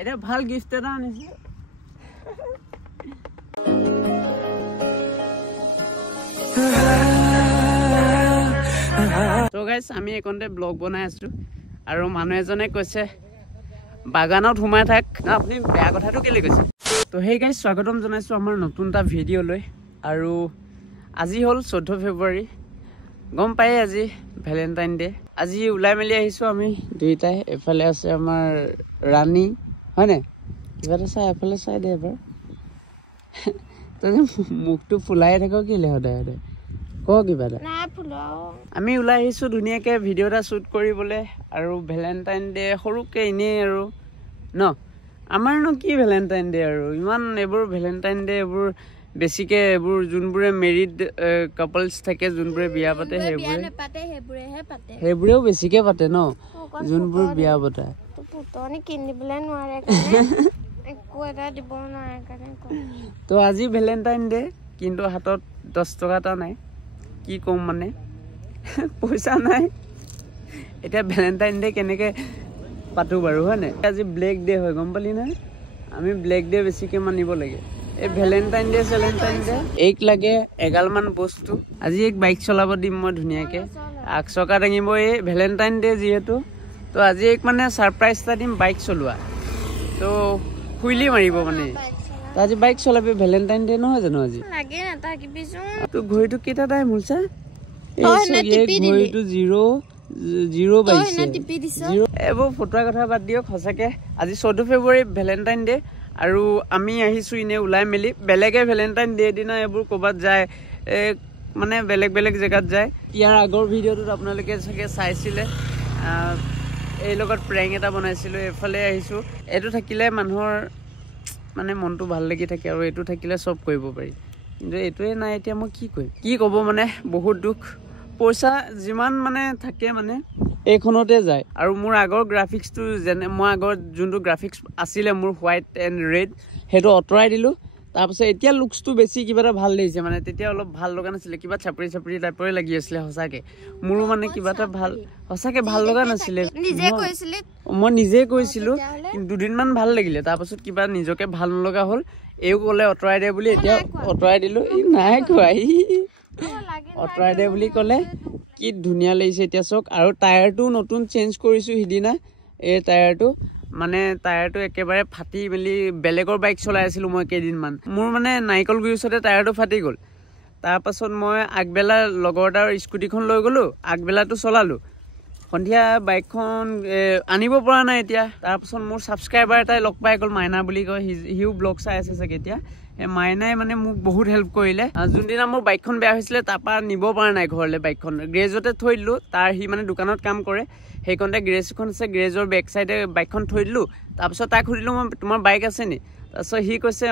এটা ভাল গিফট এটা আনিছে তো গাইস আমি একন্তে ব্লগ বনাই আছো আৰু মানুহ এজনে কৈছে বাগানত ঘুমাই থাক আপুনি বেয়া কথাটো কেলে কৈছে তো হেই গাইস স্বাগতম জনাইছো আমাৰ নতুনটা ভিডিও লৈ আৰু আজি হল 14 ফেব্ৰুৱাৰী গম পাই আজি ভ্যালেন্টাইন ডে আজি উলাই মেলি আহিছো আমি দুইটাই এফালে আছে আমাৰ ৰানী হয়নে কিবাটা চাই এফালে চাই দে এবাৰ তই মুখটো ফুলাই থাক কিলে হদায় ক কিবাটা না ফুলাও আমি উলাই আহিছো ধুনিয়াকে ভিডিও এটা শুট কৰিবলে আৰু ভ্যালেন্টাইন ডে সৰুকে ইনে আৰু ন আমাৰ ন কি ভ্যালেন্টাইন ডে আৰু ইমান এবোৰ ভ্যালেন্টাইন ডে এবোৰ বেছিকে এবোৰ জুনপুৰে মেৰিড কাপলস থাকে জুনপুৰে বিয়া পাতে হেবুৰেও বেছিকে পাতে ন জুনপুৰ বিয়া পাতে তো পুতনি কিনিবলে নোৱাৰে কাৰণে একো এটা দিব নোৱাৰে কাৰণে তো আজি ভ্যালেন্টাইন ডে কিন্তু হাতত 10 টকা টা নাই কি কম মানে পইচা নাই এটা ভ্যালেন্টাইন ডে কেনেকে পাতু বাৰু হয়নে আজি ব্লেক ডে হয় গম পালি না আমি ব্লেক ডে বেছিকে মানিব লাগে এ ভ্যালেন্টাইন ডে এক লাগে এগালমান বস্তু আজি এক বাইক চলাব দিম মই ধুনিয়াকে আকচকা দাঙিব এই ভ্যালেন্টাইন ডে যেহেতু তো আজি এক মানে সারপ্রাইজ টা দিম বাইক চলোৱা তো ফুইলি মাৰিব মানে তো আজি বাইক চলাবি ভ্যালেন্টাইন ডে নহয় জানো আজি লাগে না তা কি বিজুন তো ঘড়িটো কেটা টাইম হলছা এই ঘড়িটো 0 বাইছে এবো ফটোৰ কথা বাদ দিওক হসাকে আজি 14 ফেব্ৰুৱাৰী ভ্যালেন্টাইন ডে আৰু আমি আহিছো ইনে উলাই মেলি বেলেগে ভ্যালেন্টাইন ডে দিনা এবোৰ কবাত যায় মানে বেলেগ জায়গাত যায় ইয়াৰ আগৰ ভিডিওটোত আপোনালোকে সকে চাইছিলে এই লগত প্ৰেং এটা বনাইছিলো এফালে আহিছো এটো থাকিলে মানুহৰ মানে মনটো ভাল লাগি থাকে আৰু এটো থাকিলে সব কৰিব পাৰি কিন্তু এটোৱে নাই এতিয়া মই কি কব মানে বহুত দুখ পইচা যিমান মানে থাকে মানে এইখনতে যায় আৰু মোৰ আগৰ গ্ৰাফিক্সটো যেনে মই আগৰ যোনটো গ্ৰাফিক্স আছিলে মোৰ হোৱাইট এণ্ড ৰেড হেটো অতৰাই দিলো তাৰপিছত এতিয়া লুকসটো বেছি কিবাটা ভাল লাগিছে মানে তেতিয়া অলপ ভাল লগা নাছিলে কিবা ছাপৰি টাইপৰে লাগি আছিল হসাকে মোৰো মানে কিবাটা ভাল হসাকে ভাল লগা নাছিলে মই নিজে কৈছিলো দুদিন মান ভাল লাগিলে তাৰপিছত কিবা নিজকে ভাল নলগা হল এও কলে অতৰাই দে বুলি এতিয়া অতৰাই দিলো ই নাই কোৱাই অতৰাই দে বুলি কলে কি ধুনিয়া লাগিছে এতিয়া চক আৰু টায়াৰটো নতুন চেঞ্জ কৰিছো হিদিনা এই টায়াৰটো মানে টায়াৰটো একেবাৰে ফাটি মেলি বেলেগৰ বাইক চলাই আছিল মই কেদিন মান মোৰ মানে নাইকল গুইছতে টায়াৰটো ফাটি গল তাৰ পাছত মই আগবেলা লগৰটাৰ স্কুটিখন লৈ গলো আগবেলাটো চলালো সন্ধিয়া বাইকখন আনিব পৰা নাই এতিয়া তাৰ পাছত মোৰ সাবস্ক্ৰাইবাৰ এটাই লগ পাই গল মাইনা বুলি কয় হিউ ব্লগ চাই আছে চাগে এতিয়া মাইনাই মানে মোক বহুত হেল্প কৰিলে যোনদিনা মোৰ বাইকখন বেয়া হৈছিলে তাপা নিব পৰা নাই ঘৰলে বাইকখন গ্ৰেজতে থৈ দিলো তাৰ হি মানে দোকানত কাম কৰে হেকনতে গ্ৰেজখন আছে গ্ৰেজৰ বেক সাইডে বাইকখন থৈ দিলো তাৰপিছত তাক খুদিলো মই তোমাৰ বাইক আছে নি তাৰপিছত হি কৈছে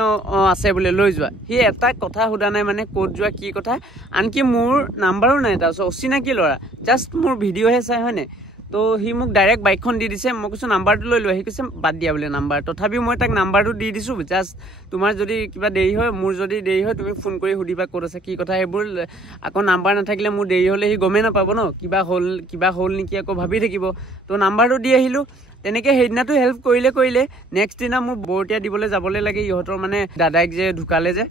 আছে বুলি লৈ যোৱা হি এটা কথা হুদা নাই মানে কোড যোৱা কি কথা আনকি মোৰ নাম্বাৰো নাই তাৰপিছত অচিনাকি লৰা জাস্ট মোৰ ভিডিঅ'হে চাই হয়নে তো হি মোক ডাইৰেক্ট বাইকখন দি দিছে মই কৈছো নাম্বাৰটো লৈ লোৱা হি কৈছে বাদ দিয়া বুলি নাম্বাৰ তথাপি মই তাক নাম্বাৰটো দি দিছো জাস্ট তোমাৰ যদি কিবা দেৰি হয় মোৰ যদি দেৰি হয় তুমি ফোন কৰি হুদিবা ক'ত আছে কি কথা হেবোৰ আকৌ নাম্বাৰ নাথাকিলে মোৰ দেৰি হলে হি গমে নাপাব ন কিবা হল নেকি আকৌ ভাবি থাকিব তো নাম্বাৰটো দি আহিলো তেনেকে হেদিনাটো হেল্প কৰিলে নেক্সট দিনা মোৰ বৰটিয়া দিবলৈ যাবলৈ লাগে ইহঁতৰ মানে দাদাইক যে ঢুকালে যে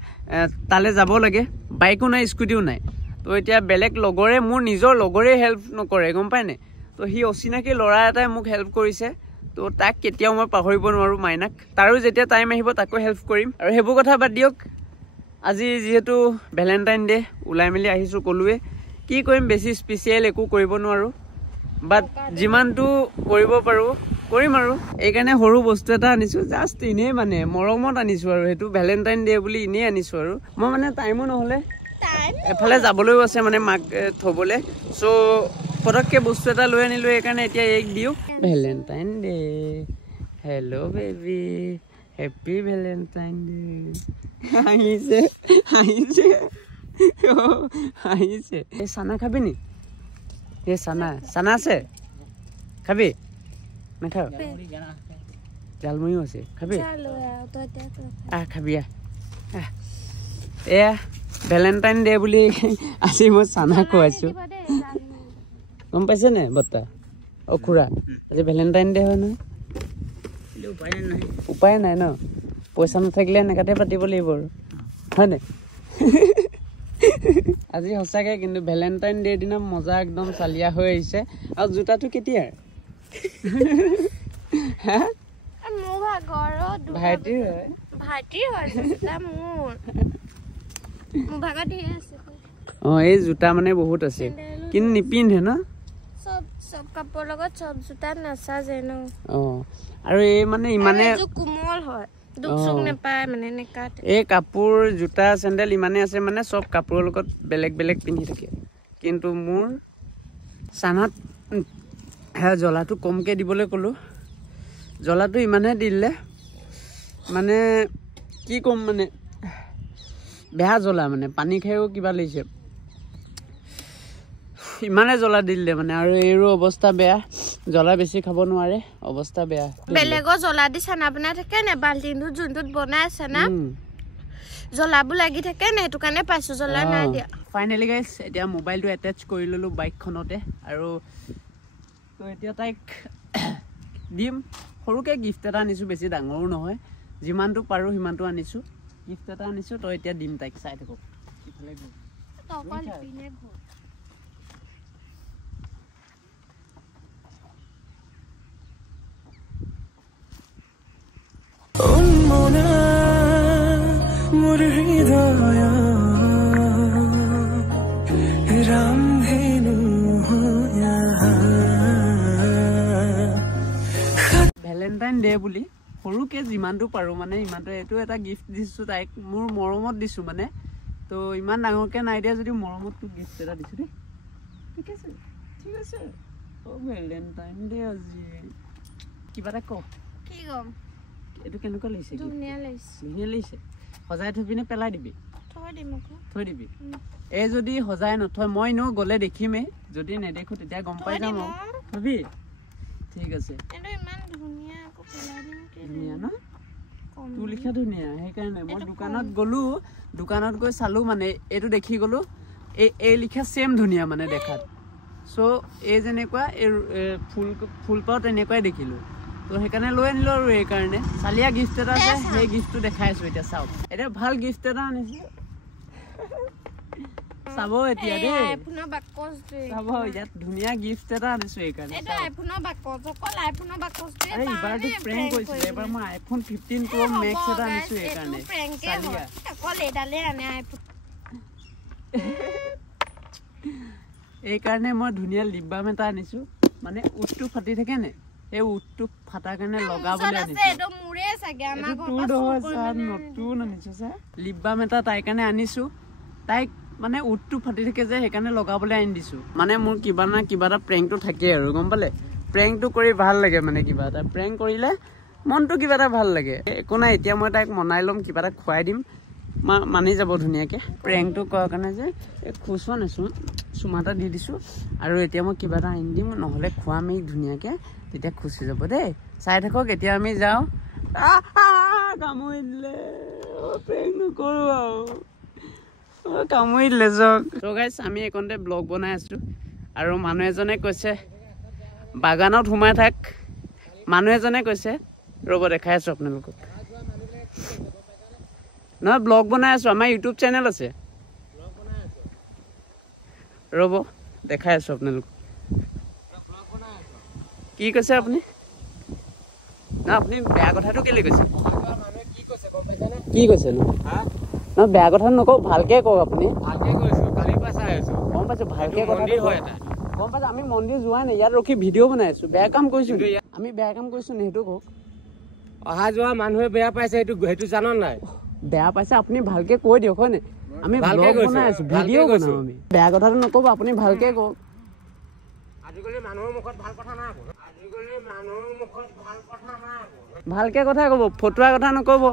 তালে যাব লাগে বাইকো নাই স্কুটিও নাই তো এতিয়া বেলেগ লগৰে মোৰ নিজৰ লগৰে হেল্প নকৰে গম পায় নে তো হি অচিনাকি লৰা এটাই মোক হেল্প কৰিছে তো তাক কেতিয়াও মই পাহৰিব নোৱাৰো মাইনাক তাৰো যেতিয়া টাইম আহিব তাকো হেল্প কৰিম আৰু হেবু কথা বাদ দিওক আজি যেহেতু ভ্যালেন্টাইন ডে উলাই মেলি আহিছো কলুৱে কি কৰিম বেছি স্পেচিয়েল একো কৰিব নোৱাৰো বাট যিমানটো কৰিব পাৰো কৰিম আৰু এই কাৰণে সৰু বস্তু এটা আনিছো জাস্ট ইনে মানে মৰমত আনিছো আৰু হেতু ভ্যালেন্টাইন ডে বুলি ইনে আনিছো আৰু মই মানে টাইমো নহলে এফালে যাবলৈও আছে মানে মাক থবলে সো পটককে বস্তু এটা লৈ আনিলো এই কাৰণে এতিয়া এক দিও Valentine day hello' baby happy Valentine day আহিছে এই সানা খাবি নি এই সানা আছে খাবি নাখাও জালমুড়িও আছে খাবি খাবি এয়া ভ্যালেন্টাইন ডে বুলি আজি মই সানা খুৱাইছো গম পাইছে নে বত্তা খুৰা আজি ভ্যালেন্টাইন ডে হয় নহয় উপায় নাই ন পইচা নাথাকিলে এনেকাতে পাতিব লাগিব আৰু হয় নাই আজি সঁচাকে কিন্তু ভেলেণ্টাইন ডেৰ দিনা মজা একদম চালিয়া হৈ আহিছে আৰু জোতাটো কেতিয়াৰ ভাইটিৰ এই জোতা মানে বহুত আছে কিন্তু নিপিন্ধে ন সব কাপোৰ লগত সব জোতা নাচাজে ন আৰু এই মানে ইমানে কোমল হয় দুখ সুখ নাপায় মানে নেকাতে এই কাপোৰ জোতা চেণ্ডেল ইমানে আছে মানে সব কাপোৰৰ লগত বেলেগ বেলেগ পিন্ধি থাকে কিন্তু মোৰ চানাত জ্বলাটো কমকৈ দিবলৈ ক'লোঁ জ্বলাটো ইমানে দিলে মানে কি ক'ম মানে বেয়া জ্বলা মানে পানী খায়ো কিবা লাগিছে ইমানে জ্বলা দিলে মানে আৰু এইৰো অৱস্থা বেয়া জ্বলা বেছি খাব নোৱাৰে অৱস্থা বেয়া বেলেগৰ জ্বলা দি চানা বনাই থাকে নে বাল্টিনটোত যোনটোত বনাই আছে না জ্বলাবোৰ লাগি থাকে নে সেইটো কাৰণে পাইছো জ্বলা নাই দিয়া ফাইনেলি গাইছ এতিয়া মোবাইলটো এটেচ কৰি ল'লোঁ বাইকখনতে আৰু তো এতিয়া তাইক দিম সৰুকৈ গিফ্ট এটা আনিছোঁ বেছি ডাঙৰো নহয় যিমানটো পাৰোঁ সিমানটো আনিছোঁ গিফ্ট এটা আনিছোঁ তো এতিয়া দিম তাইক চাই থাকক ইফালে ভেলেণ্টাইন ডে বুলি সৰুকৈ যিমানটো পাৰোঁ মানে ইমানটো এইটো এটা গিফ্ট দিছোঁ তাইক মোৰ মৰমত দিছোঁ মানে তো ইমান ডাঙৰকৈ নাই দিয়া যদি মৰমত তোক গিফ্ট এটা দিছোঁ দেই ঠিক আছে ভেলেণ্টাইন ডে আজি কিবা এটা কওক কি কম এইটো কেনেকুৱা লাগিছে ধুনীয়া লাগিছে সজাই থৈ পিনে পেলাই দিবি থৈ দিবি এই যদি সজাই নথয় মই এনেও গ'লে দেখিমেই যদি নেদেখোঁ তেতিয়া গম পাই যাম আৰু থবি ঠিক আছে ধুনীয়া ন তোৰ লিখা ধুনীয়া সেইকাৰণে মই দোকানত গ'লোঁ দোকানত গৈ চালোঁ মানে এইটো দেখি গ'লোঁ এই লিখা ছেম ধুনীয়া মানে দেখাত চ' এই যেনেকুৱা এই ফুলপাও তেনেকুৱাই দেখিলোঁ তো সেইকাৰণে লৈ আনিলোঁ আৰু এইকাৰণে চালিয়া গিফ্ট এটা আছে সেই গিফ্টটো দেখাই আছোঁ এতিয়া চাওক এতিয়া ভাল গিফ্ট এটা আনিছোঁ চাব এতিয়া দেই চাব ইয়াত ধুনীয়া গিফ্ট এটা আনিছোঁ এইকাৰণে এইবাৰটো প্ৰেংক কৰিছিলোঁ এইবাৰ মই iPhone 15 Pro Max এটা আনিছোঁ এইকাৰণে এইকাৰণে মই ধুনীয়া লিপ বাম এটা আনিছোঁ মানে উঠটো ফাটি থাকে নে এই উঠটো ফাটাৰ কাৰণে লগাবলৈ আনিছোঁ নতুন আনিছোঁ ছাৰ লিপ বাম এটা তাইৰ কাৰণে আনিছোঁ তাইক মানে উঠটো ফাটি থাকে যে সেইকাৰণে লগাবলৈ আনি দিছোঁ মানে মোৰ কিবা না কিবা এটা প্ৰেংকটো থাকেই আৰু গম পালে প্ৰেংকটো কৰি ভাল লাগে মানে কিবা এটা প্ৰেংক কৰিলে মনটো কিবা এটা ভাল লাগে একো নাই এতিয়া মই তাইক মনাই ল'ম কিবা এটা খুৱাই দিম মানি যাব ধুনীয়াকৈ প্ৰেংকটো কৰাৰ কাৰণে যে এই খুচুৱা নাছোঁ চুমা এটা দি দিছোঁ আৰু এতিয়া মই কিবা এটা আনি দিম নহ'লে খুৱামেই ধুনীয়াকৈ তেতিয়া খুচি যাব দেই চাই থাকক এতিয়া আমি যাওঁ কামুৰি দিলে প্ৰেংক নকৰোঁ আৰু কামুৰি দিলে চাওক ত' গাইছ আমি এইকণতে ব্লগ বনাই আছোঁ আৰু মানুহ এজনে কৈছে বাগানত সোমাই থাক মানুহ এজনে কৈছে ৰ'ব দেখাই আছোঁ আপোনালোকক নহয় ব্লগ বনাই আছোঁ আমাৰ ইউটিউব চেনেল আছে ৰ'ব দেখাই আছোঁ আপোনালোকক কি কৈছে আপুনি না আপুনি বেয়া কথাটো কেলৈ কৈছে কি কৈছে ন নহয় বেয়া কথা নকওঁ ভালকে কওক আপুনি গম পাইছোঁ ভালকে কথা গম পাইছোঁ আমি মন্দিৰ যোৱা নাই ইয়াত ৰখি ভিডিঅ' বনাই আছোঁ বেয়া কাম কৰিছোঁ আমি বেয়া কাম কৰিছোঁ নে সেইটো কওক অহা যোৱা মানুহে বেয়া পাইছে সেইটো জানো নাই বেয়া পাইছে আপুনি ভালকে কৈ দিয়ক হয় নাই আমি ব্লগ বনাই আছোঁ ভিডিঅ' বনাওঁ আমি বেয়া কথাটো নক'ব আপুনি ভালকে কওক আজিকালি মানুহৰ মুখত ভাল কথা নাই ভালকে কথা ক'ব ফটুৱা কথা নক'ব